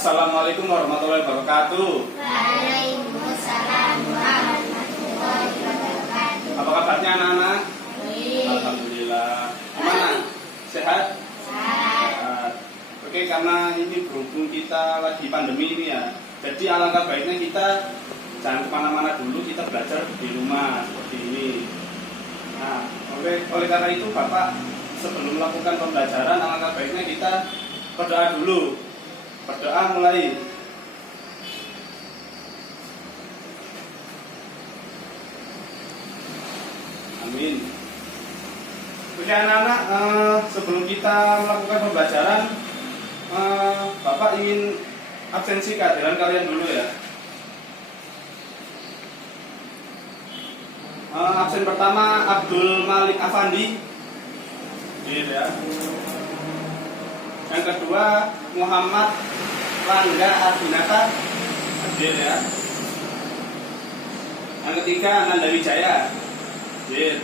Assalamualaikum warahmatullahi wabarakatuh. Waalaikumsalam warahmatullahi wabarakatuh. Apa kabarnya anak-anak? Baik. Alhamdulillah. Aman? Sehat? Sehat. Oke, karena ini berhubung kita lagi pandemi ini ya, jadi alangkah baiknya kita jangan kemana-mana dulu, kita belajar di rumah seperti ini. Nah, oleh karena itu Bapak sebelum melakukan pembelajaran, alangkah baiknya kita berdoa dulu. Berdoa mulai. Amin. Oke anak-anak, sebelum kita melakukan pembelajaran, Bapak ingin absensi kehadiran kalian dulu ya. Absen pertama Abdul Malik Afandi, gitu ya. Yang kedua Muhammad Rangga Ardinata, gitu ya. Yang ketiga Ananda Wijaya, gitu.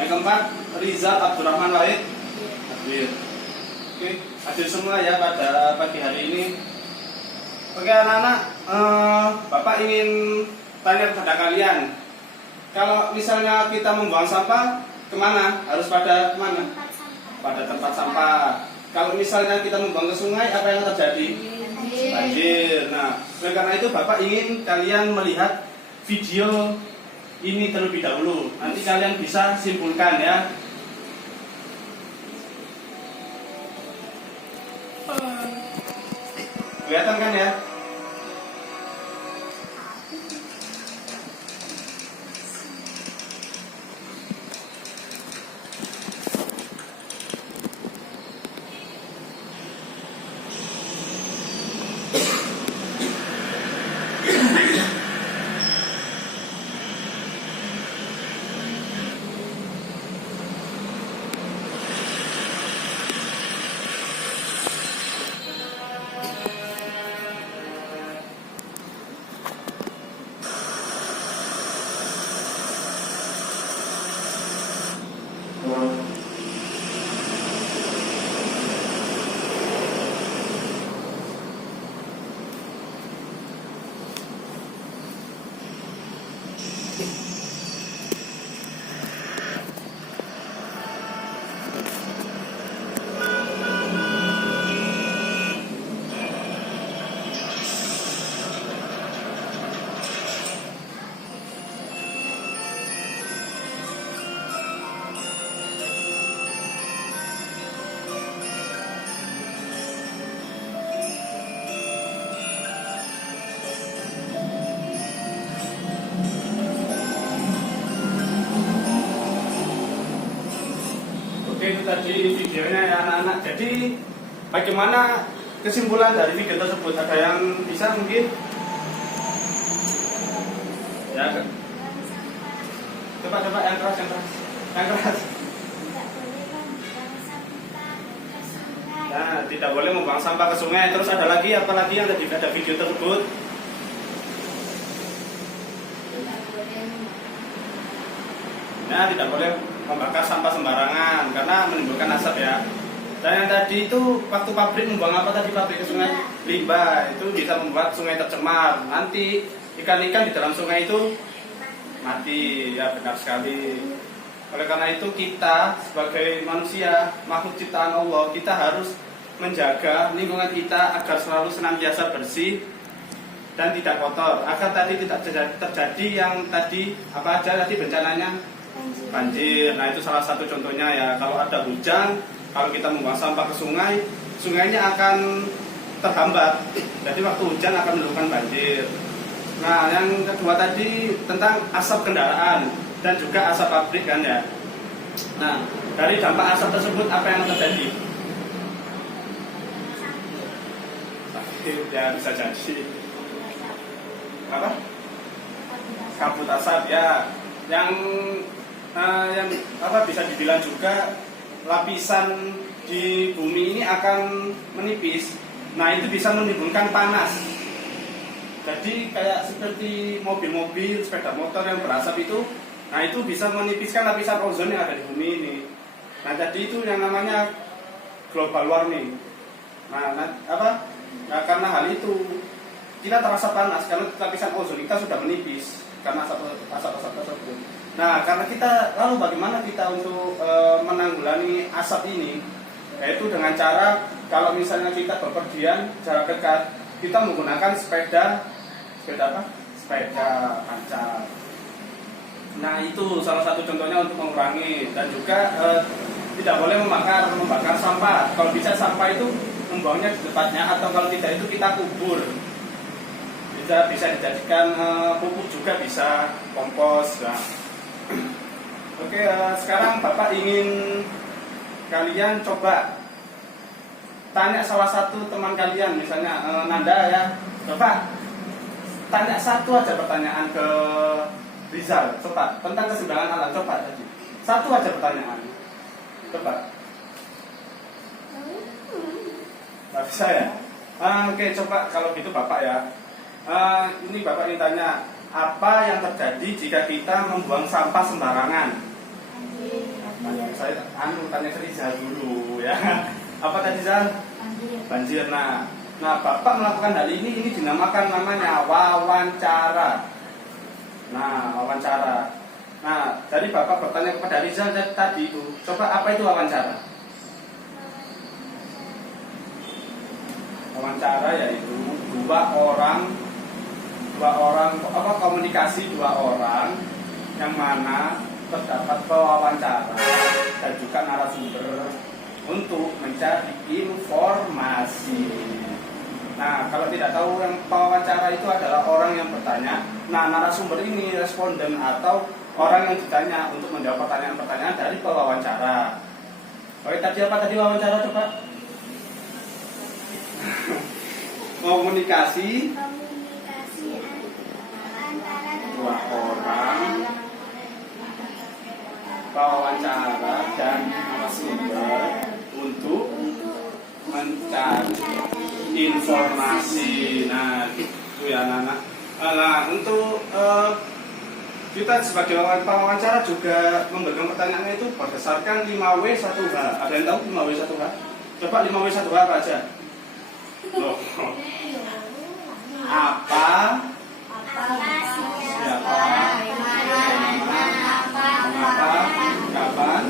Yang keempat Rizal Abdurrahman Wahid, gitu. Oke, hadir semua ya pada pagi hari ini. Oke anak-anak, Bapak ingin tanya kepada kalian, kalau misalnya kita membuang sampah, kemana? Harus pada kemana? Pada tempat sampah. Kalau misalnya kita membuang ke sungai, apa yang terjadi? Banjir. Nah, oleh karena itu Bapak ingin kalian melihat video ini terlebih dahulu. Nanti kalian bisa simpulkan ya. Kelihatan kan ya? Oke, itu tadi videonya ya anak-anak. Jadi bagaimana kesimpulan dari video tersebut? Ada yang bisa mungkin? Ya, coba yang keras. Nah, tidak boleh membuang sampah ke sungai. Terus ada lagi, apa lagi yang ada video tersebut? Nah, tidak boleh membakar sampah sembarangan karena menimbulkan asap ya. Dan yang tadi itu waktu pabrik membuang apa tadi pabrik ke sungai? Limbah. Itu bisa membuat sungai tercemar. Nanti ikan-ikan di dalam sungai itu mati. Ya, benar sekali. Oleh karena itu kita sebagai manusia, makhluk ciptaan Allah, kita harus menjaga lingkungan kita agar selalu senantiasa bersih dan tidak kotor. Agar tadi tidak terjadi yang tadi apa aja tadi bencananya? Banjir. Nah, itu salah satu contohnya ya. Kalau ada hujan, kalau kita membuang sampah ke sungai, sungainya akan terhambat. Jadi waktu hujan akan menimbulkan banjir. Nah, yang kedua tadi tentang asap kendaraan dan juga asap pabrik kan ya. Nah, dari dampak asap tersebut apa yang terjadi? Sakit ya, bisa jadi. Apa? Kabut asap ya. Yang apa bisa dibilang juga lapisan di bumi ini akan menipis. Nah, itu bisa menimbulkan panas. Jadi kayak seperti mobil-mobil, sepeda motor yang berasap itu, nah itu bisa menipiskan lapisan ozon yang ada di bumi ini. Nah, jadi itu yang namanya global warming. Nah, apa Nah, karena hal itu kita terasa panas karena lapisan ozon kita sudah menipis karena asap-asap tersebut. Nah, karena kita lalu bagaimana kita untuk menanggulangi asap ini? Yaitu dengan cara kalau misalnya kita bepergian jarak dekat, kita menggunakan sepeda apa? Sepeda pancar. Nah, itu salah satu contohnya untuk mengurangi, dan juga tidak boleh membakar sampah. Kalau bisa sampah itu membuangnya di tempatnya, atau kalau tidak itu kita kubur. Bisa dijadikan pupuk juga bisa, kompos. Nah. Oke, sekarang Bapak ingin kalian coba tanya salah satu teman kalian, misalnya Nanda ya. Coba tanya satu aja pertanyaan ke Rizal, coba tentang keseimbangan alam, coba tadi. Satu aja pertanyaan. Coba. Nggak bisa ya? Oke, coba kalau gitu Bapak ya. Ini Bapak ingin tanya, apa yang terjadi jika kita membuang sampah sembarangan? Saya tanya ke Rizal dulu ya. Apa tadi Rizal? Banjir. Nah, Bapak melakukan hal ini dinamakan namanya wawancara. Nah, wawancara. Nah, jadi Bapak bertanya kepada Rizal tadi itu, coba apa itu wawancara? Wawancara yaitu komunikasi dua orang yang mana terdapat pewawancara dan juga narasumber untuk mencari informasi. Nah, kalau tidak tahu, yang pewawancara itu adalah orang yang bertanya. Nah, narasumber ini responden atau orang yang ditanya untuk menjawab pertanyaan-pertanyaan dari pewawancara. Oke, tadi apa tadi wawancara coba? Komunikasi antara dua orang, pewawancara dan narasumber untuk mencari informasi. Nah, itu ya anak-anak. Nah, untuk kita sebagai pewawancara juga memberikan pertanyaannya itu berdasarkan 5W1H. Ada yang tahu 5W1H? Coba 5W1H apa aja? Loh. Apa? Siapa? Mengapa? Kapan?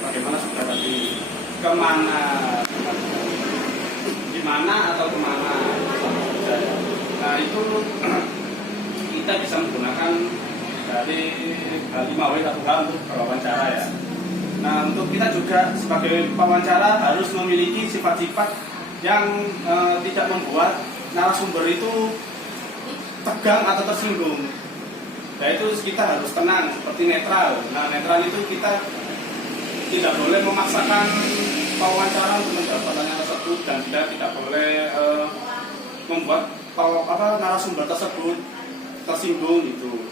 Bagaimana sudah tadi? Kemana? Di mana atau kemana? Nah, itu kita bisa menggunakan dari 5W1H untuk berwawancara ya. Nah, untuk kita juga sebagai pewawancara harus memiliki sifat-sifat yang tidak membuat narasumber itu tegang atau tersinggung. Yaitu kita harus tenang, seperti netral. Nah, netral itu kita tidak boleh memaksakan pewawancara untuk menjawab pertanyaan tersebut, dan tidak boleh membuat narasumber tersebut tersinggung itu.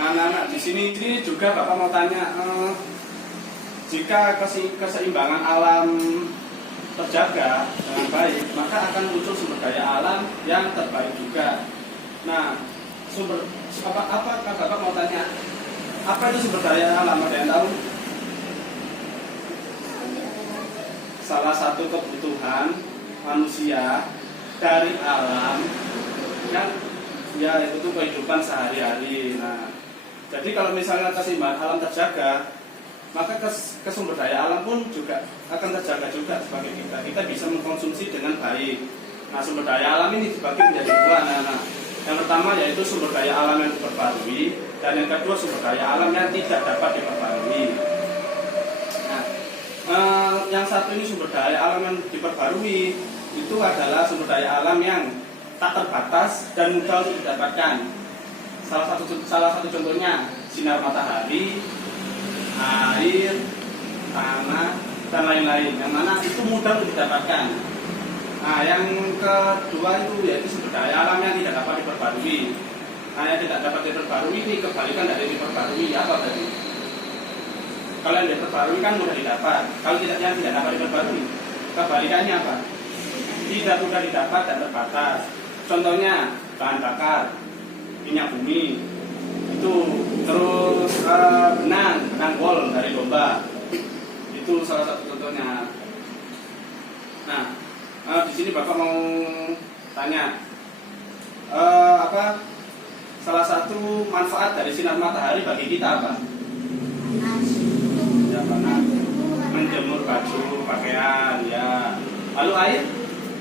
Nah, di sini juga Bapak mau tanya, jika keseimbangan alam terjaga dengan baik, maka akan muncul sumber daya alam yang terbaik juga. Nah, apa Bapak mau tanya, apa itu sumber daya alam? Ada yang tahu? Salah satu kebutuhan manusia dari alam kan ya itu kehidupan sehari-hari. Nah, jadi kalau misalnya keseimbangan alam terjaga, maka sumber daya alam pun juga akan terjaga juga sebagai kita bisa mengkonsumsi dengan baik. Nah, sumber daya alam ini dibagi menjadi dua. Nah, yang pertama yaitu sumber daya alam yang diperbarui, dan yang kedua sumber daya alam yang tidak dapat diperbarui. Nah, yang satu ini sumber daya alam yang diperbarui itu adalah sumber daya alam yang tak terbatas dan mudah untuk didapatkan. Salah satu contohnya sinar matahari, air, tanah, dan lain-lain, yang mana itu mudah untuk didapatkan. Nah, yang kedua itu yaitu sumber daya alam yang tidak dapat diperbarui. Nah, yang tidak dapat diperbarui ini kebalikan dari diperbarui. Apa tadi? Kalau yang diperbarui kan mudah didapat. Kalau yang tidak dapat diperbarui, kebalikannya apa? Tidak mudah didapat dan terbatas. Contohnya bahan bakar, minyak bumi, itu terus benang wol dari domba, itu salah satu contohnya. Nah, Di sini Bapak mau tanya, apa salah satu manfaat dari sinar matahari bagi kita apa? Ya, Pak. Menjemur baju, pakaian, ya. Lalu air,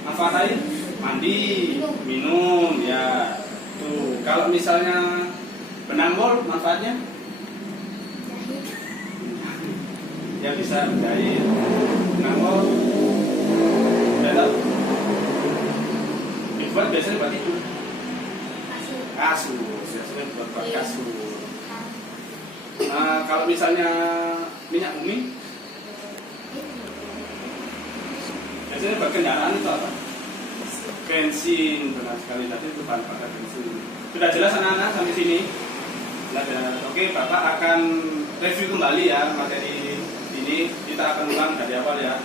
manfaat air, mandi, minum, ya. Tuh, kalau misalnya benang wol, manfaatnya? Ya bisa menjahit. Benang wol, udah tahu? Dibuat biasanya buat itu. Kasur, biasanya buat kasur. Nah, kalau misalnya minyak bumi, biasanya buat kendaraan itu apa? Bensin, benar sekali tadi itu bahan bakar bensin. Sudah jelas anak-anak sampai sini? Oke, Bapak akan review kembali ya materi ini. Kita akan ulang dari awal ya.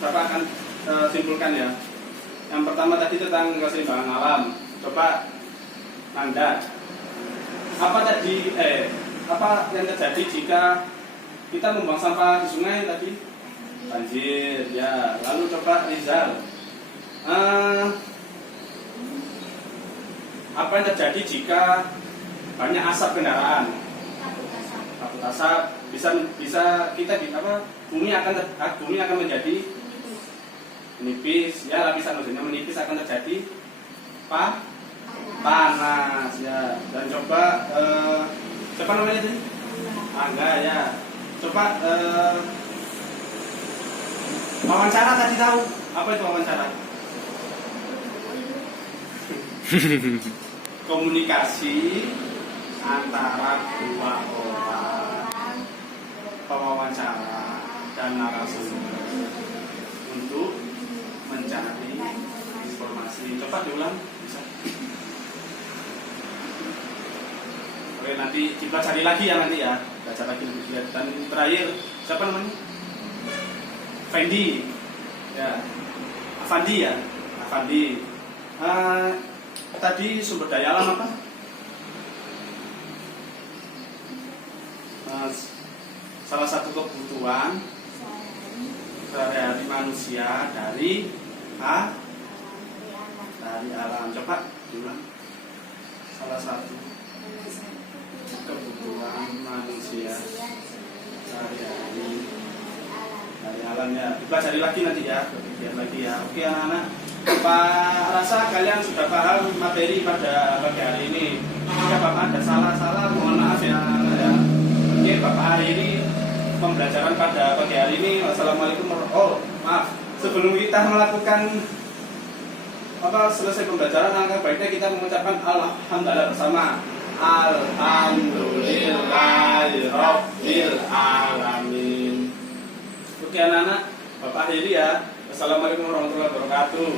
Bapak akan simpulkan ya. Yang pertama tadi tentang keseimbangan alam. Coba Anda, apa yang terjadi jika kita membuang sampah di sungai tadi? Banjir, ya. Lalu coba Rizal, apa yang terjadi jika banyak asap kendaraan? Kabut asap bisa kita bumi akan menjadi menipis, ya, lapisan ozonnya menipis, akan terjadi panas, ya. Dan coba siapa namanya itu? Angga, ya. Coba wawancara tadi tahu apa itu wawancara? Komunikasi antara dua orang, pewawancara dan narasumber untuk mencari informasi. Coba diulang, bisa? Oke, nanti kita cari lagi ya nanti ya. Baca lagi lebih lihat. Dan terakhir, siapa namanya? Fendi, ya. Afandi ya, Afandi. Tadi sumber daya alam apa? Salah satu kebutuhan sehari-hari manusia dari alam. Coba diulang. Salah satu kebutuhan manusia sehari-hari dari alam, ya. Dipelajari lagi nanti ya, lihat lagi ya. Oke anak-anak, Pak rasa kalian sudah paham materi pada pagi hari ini. Jika Bapak ada salah-salah, mohon maaf ya. Oke, Bapak hari ini pembelajaran pada pagi hari ini. Wassalamualaikum warahmatullahi wabarakatuh. Maaf, sebelum kita melakukan selesai pembelajaran, angka baiknya kita mengucapkan alhamdulillah bersama. Alhamdulillahirabbil alamin. Oke anak-anak, Bapak akhiri ya. Wassalamualaikum warahmatullahi wabarakatuh.